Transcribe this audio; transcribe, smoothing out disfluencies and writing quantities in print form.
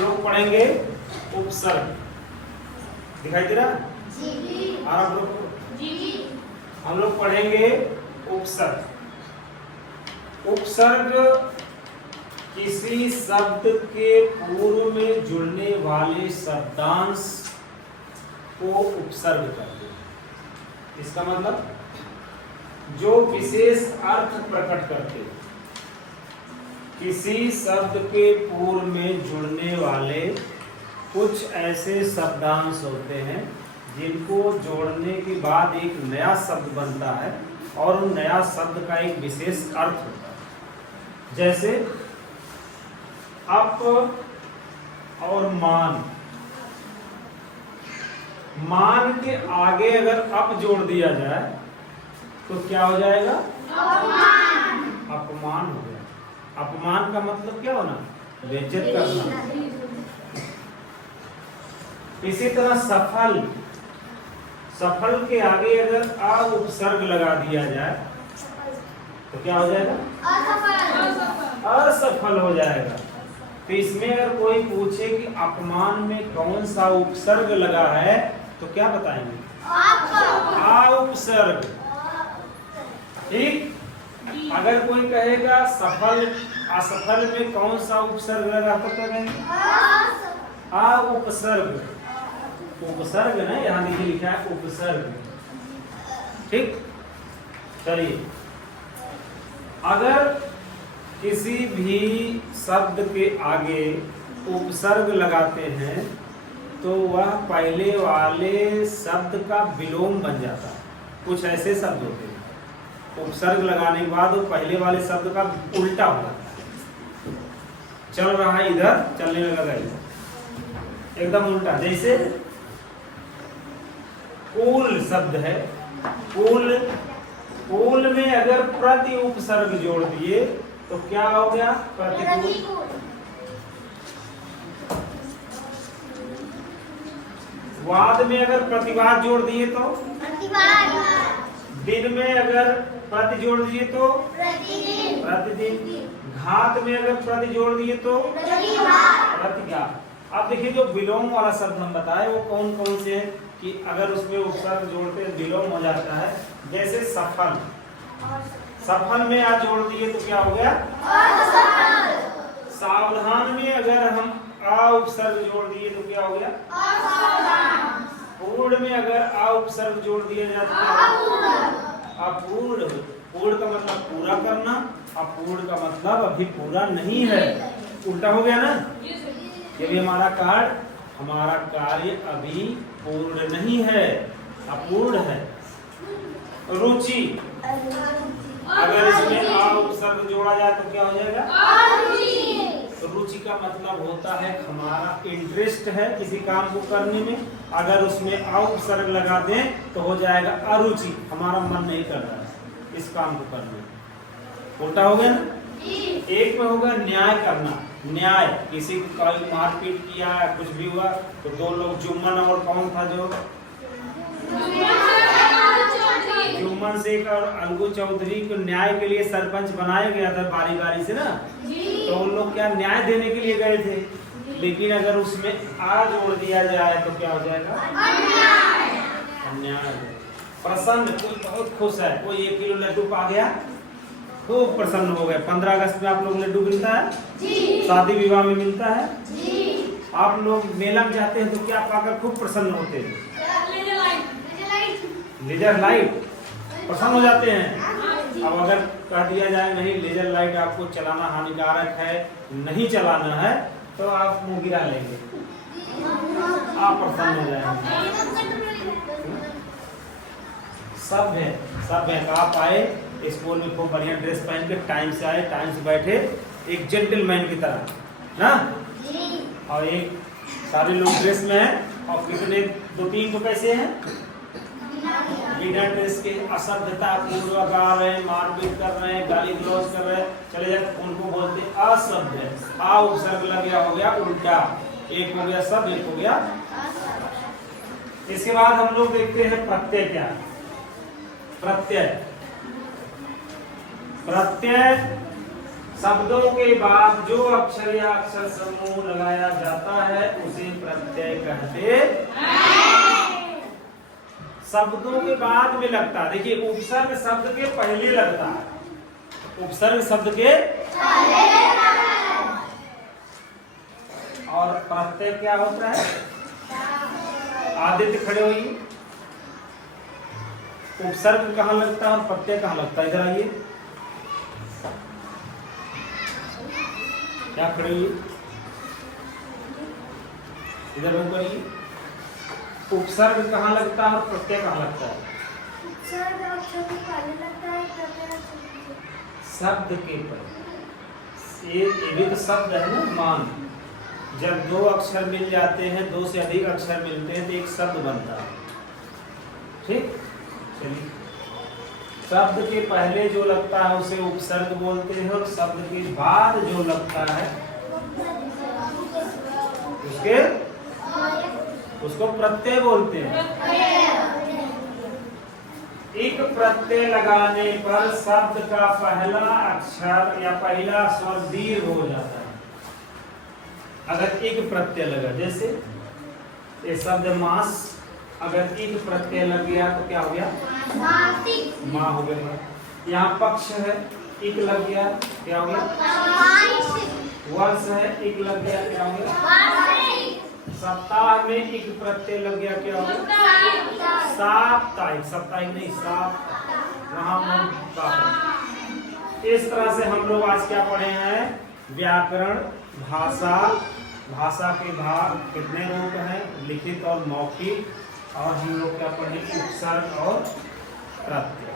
लोग पढ़ेंगे उपसर्ग। दिखाई दे रहा? जी। आप लोग जी। हम लोग पढ़ेंगे उपसर्ग। उपसर्ग किसी शब्द के पूर्व में जुड़ने वाले शब्दांश को उपसर्ग कहते हैं। इसका मतलब जो विशेष अर्थ प्रकट करते हैं। किसी शब्द के पूर्व में जुड़ने वाले कुछ ऐसे शब्दांश होते हैं जिनको जोड़ने के बाद एक नया शब्द बनता है और उन नया शब्द का एक विशेष अर्थ होता है। जैसे अप और मान। मान के आगे अगर अप जोड़ दिया जाए तो क्या हो जाएगा? अपमान हो गया। अपमान का मतलब क्या होना? बेइज्जत करना। इसी तरह सफल। सफल के आगे अगर अ उपसर्ग लगा दिया जाए तो क्या हो जाएगा? असफल हो जाएगा। तो इसमें अगर कोई पूछे कि अपमान में कौन सा उपसर्ग लगा है तो क्या बताएंगे? आ उपसर्ग। ठीक। अगर कोई कहेगा सफल असफल में कौन सा उपसर्ग लगा तो क्या कहेंगे? आ उपसर्ग। उपसर्ग ना, यहाँ नीचे लिखा है उपसर्ग। ठीक। चलिए, अगर किसी भी शब्द के आगे उपसर्ग लगाते हैं तो वह पहले वाले शब्द का विलोम बन जाता है। कुछ ऐसे शब्द होते हैं उपसर्ग लगाने के बाद वो पहले वाले शब्द का उल्टा हो जाता है। चल रहा है इधर, चलने लगा इधर, एकदम उल्टा। जैसे कूल शब्द है, कूल। कूल में अगर प्रति उपसर्ग जोड़ दिए तो क्या हो गया? प्रतिकूल। वाद में अगर प्रतिवाद जोड़ दिए तो दिन में अगर प्रति जोड़ दिए तो प्रतिदिन। घात में अगर प्रति जोड़ दिए तो प्रतिघात। अब देखिए, जो विलोम वाला शब्द हम बताए वो कौन कौन से हैं कि अगर उसमें उपसर्ग जोड़ते विलोम हो जाता है। जैसे सफल। सफल में आ जोड़ दिए तो क्या हो गया? सावधान में अगर हम आ उपसर्ग जोड़ दिए तो क्या हो गया? पूर्ण में अगर आ उपसर्ग जोड़ दिया जाए तो क्या होगा? अपूर्ण। पूर्ण का मतलब पूरा करना, अपूर्ण का मतलब अभी पूरा नहीं है। उल्टा हो गया ना? ये भी हमारा कार्य, हमारा कार्य अभी पूर्ण नहीं है, अपूर्ण है। रुचि। अगर इसमें आ उपसर्ग जोड़ा जाए तो क्या हो जाएगा? रुचि का मतलब होता है हमारा इंटरेस्ट है किसी काम को करने में। अगर उसमें आ उपसर्ग लगा दें तो हो जाएगा अरुचि, हमारा मन नहीं कर रहा है इस काम को करने। उल्टा हो गया ना? एक में होगा न्याय करना। न्याय, किसी को कोई मारपीट किया, कुछ भी हुआ तो दो लोग, जुम्मन और कौन था जो जुम्मन शेख और अलगू चौधरी को न्याय के लिए सरपंच बनाया गया था बारी बारी से ना। तो उन लोग क्या न्याय देने के लिए गए थे, लेकिन अगर उसमें आ जोड़ दिया जाए तो क्या हो जाएगा? अन्याय। प्रसन्न, कोई बहुत खुश है, कोई 1 किलो लड्डू पा गया, खूब प्रसन्न हो गए। 15 अगस्त में आप लोग लड्डू मिलता है, शादी विवाह में मिलता है। आप लोग मेला में जाते हैं तो क्या पाकर खूब प्रसन्न होते हैं? Laser light. प्रसन्न हो जाते हैं। अब अगर कह दिया जाए नहीं लेजर लाइट आपको चलाना हानिकारक है, नहीं चलाना है, तो आप मुंह गिरा लेंगे, आप प्रसन्न हो जाएंगे। सब है। तो आप आए स्कूल में खूब बढ़िया ड्रेस पहन के, टाइम से आए, टाइम से बैठे, एक जेंटलमैन की तरह ना। और एक सारे लोग ड्रेस में हैं और कितने 2-3 तो कैसे हैं बिना ड्रेस के, असभ्यता पूर्वक आ रहे हैं, मारपीट कर रहे हैं, गाली गलौज कर रहे हैं, चले जाते, उनको बोलते असभ्य। आ उपसर्ग लग गया, हो गया उल्टा। एक हो गया सब, एक हो गया। इसके बाद हम लोग देखते हैं प्रत्यय। क्या प्रत्यय? प्रत्यय शब्दों के बाद जो अक्षर या अक्षर समूह लगाया जाता है उसे प्रत्यय कहते हैं। शब्दों के बाद में लगता है, देखिए उपसर्ग शब्द के पहले लगता है, उपसर्ग शब्द के और प्रत्यय क्या होता है? आदित्य खड़े होइए। उपसर्ग कहाँ लगता है और प्रत्यय कहाँ लगता है? इधर आइए, क्या खड़े हुई, इधर मुंह करिए। उपसर्ग कहाँ लगता है और प्रत्यय कहाँ लगता है? उपसर्ग अक्षर के पहले लगता है, प्रत्यय शब्द के पहले। ये भी तो शब्द है ना, मान। जब दो अक्षर मिल जाते हैं, दो से अधिक अक्षर मिलते हैं तो एक शब्द बनता है। ठीक, चलिए। शब्द के पहले जो लगता है उसे उपसर्ग बोलते हैं और शब्द के बाद जो लगता है उसको प्रत्यय बोलते हैं। एक प्रत्यय लगाने पर शब्द का पहला अक्षर या पहला स्वर दीर्घ हो जाता है। अगर एक प्रत्यय लगा, जैसे ये शब्द मास, अगर एक प्रत्यय लग गया तो क्या हो गया? माँ हो गया। यहाँ पक्ष है, एक लग गया, क्या हो गया? वर्ष है, एक लग गया, क्या हो गया? सप्ताह में एक प्रत्यय लग गया, क्या हो गया? साप्ताहिक। साप्ताहिक नहीं, इस तरह से हम लोग आज क्या पढ़े हैं? व्याकरण, भाषा, भाषा के भाग कितने रूप हैं? लिखित और मौखिक। और हम लोग क्या पढ़े? उपसर्ग और प्रत्यय।